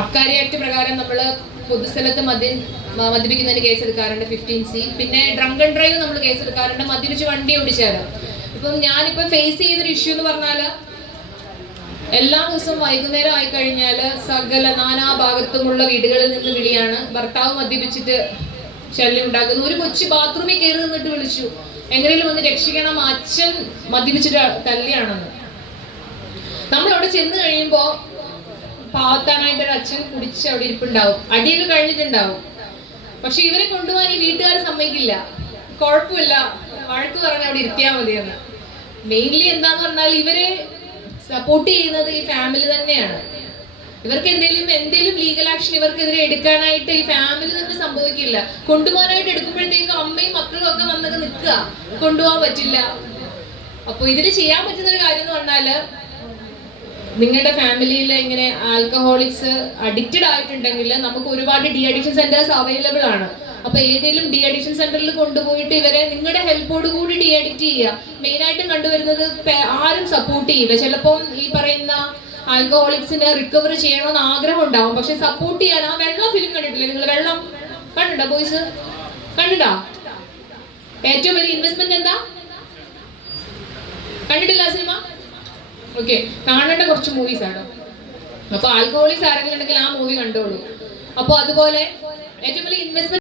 അബ്കാരി act പ്രകാരം നമ്മൾ പൊതുസ്ഥലത്ത് മദ്യപിക്കുന്നതിന് കേസെടുക്കാറുണ്ട് 15C. പിന്നെ ഡ്രങ്ക് ആൻഡ് ഡ്രൈവ് നമ്മൾ കേസെടുക്കാറുണ്ട് മദ്യപിച്ച് വണ്ടി ഓടിച്ചാല്. ഇപ്പം ഞാനിപ്പോൾ ഫേസ് ചെയ്യുന്നൊരു ഇഷ്യൂ എന്ന് പറഞ്ഞാൽ എല്ലാ ദിവസവും വൈകുന്നേരം ആയിക്കഴിഞ്ഞാൽ സകല നാനാഭാഗത്തുമുള്ള വീടുകളിൽ നിന്ന് വിളിയാണ്, ഭർത്താവ് മദ്യപിച്ചിട്ട് ശല്യം ഉണ്ടാക്കുന്നു. ഒരു കൊച്ചു ബാത്റൂമിൽ കയറി നിന്നിട്ട് വിളിച്ചു, എങ്ങനെയും ഒന്ന് രക്ഷിക്കണം, അച്ഛൻ മദ്യപിച്ചിട്ട് തല്ലിയാണെന്ന്. നമ്മളവിടെ ചെന്ന് കഴിയുമ്പോൾ പാവത്താനായിട്ടൊരു അച്ഛൻ കുടിച്ച് അവിടെ ഇരിപ്പുണ്ടാവും, അടിയൊക്കെ കഴിഞ്ഞിട്ടുണ്ടാവും. പക്ഷെ ഇവരെ കൊണ്ടുപോകാൻ ഈ വീട്ടുകാർ സമ്മതിക്കില്ല. കുഴപ്പമില്ല, വഴക്ക് പറഞ്ഞ് അവിടെ ഇരുത്തിയാൽ മതിയെന്ന്. മെയിൻലി എന്താന്ന് പറഞ്ഞാൽ ഇവരെ സപ്പോർട്ട് ചെയ്യുന്നത് ഈ ഫാമിലി തന്നെയാണ്. ഇവർക്ക് എന്തെങ്കിലും ലീഗൽ ആക്ഷൻ ഇവർക്കെതിരെ എടുക്കാനായിട്ട് ഈ ഫാമിലി തന്നെ സംഭവിക്കില്ല. കൊണ്ടുപോകാനായിട്ട് എടുക്കുമ്പോഴത്തേക്കും അമ്മയും മക്കളും ഒക്കെ വന്നൊക്കെ നിൽക്കുക, കൊണ്ടുപോകാൻ പറ്റില്ല. അപ്പൊ ഇതിന് ചെയ്യാൻ പറ്റുന്ന ഒരു കാര്യം എന്ന് പറഞ്ഞാല്, നിങ്ങളുടെ ഫാമിലിയിൽ ഇങ്ങനെ ആൽക്കഹോളിക്സ് അഡിക്റ്റഡ് ആയിട്ടുണ്ടെങ്കിൽ നമുക്ക് ഒരുപാട് ഡി അഡിക്ഷൻ സെന്റേഴ്സ് അവൈലബിൾ ആണ്. അപ്പൊ ഏതെങ്കിലും ഡി അഡിക്ഷൻ സെന്ററിൽ കൊണ്ടുപോയിട്ട് ഇവരെ നിങ്ങളുടെ ഹെൽപ്പോട് കൂടി ഡി അഡിക്റ്റ് ചെയ്യുക. മെയിനായിട്ടും കണ്ടുവരുന്നത് ആരും സപ്പോർട്ട് ചെയ്യില്ല. ചിലപ്പം ഈ പറയുന്ന ആൽക്കഹോളിക്സിനെ റിക്കവർ ചെയ്യണമെന്ന് ആഗ്രഹം ഉണ്ടാവും, പക്ഷെ സപ്പോർട്ട് ചെയ്യാൻ. ആ വെള്ളം ഫിലിം കണ്ടിട്ടില്ലേ നിങ്ങൾ? വെള്ളം കണ്ടിട്ടോ ബോയ്സ്? കണ്ടിട്ടോ? ഏറ്റവും വലിയ ഇൻവെസ്റ്റ്മെന്റ് എന്താ? കണ്ടിട്ടില്ല ആ സിനിമ? ഓക്കെ, കാണേണ്ട കുറച്ച് മൂവീസ് ആണ്. അപ്പൊ ആൽക്കഹോളിക്സ് ആരെങ്കിലും ഉണ്ടെങ്കിൽ ആ മൂവി കണ്ടോളൂ. അപ്പൊ അതുപോലെ ഏറ്റവും വലിയ ഇൻവെസ്റ്റ്മെന്റ്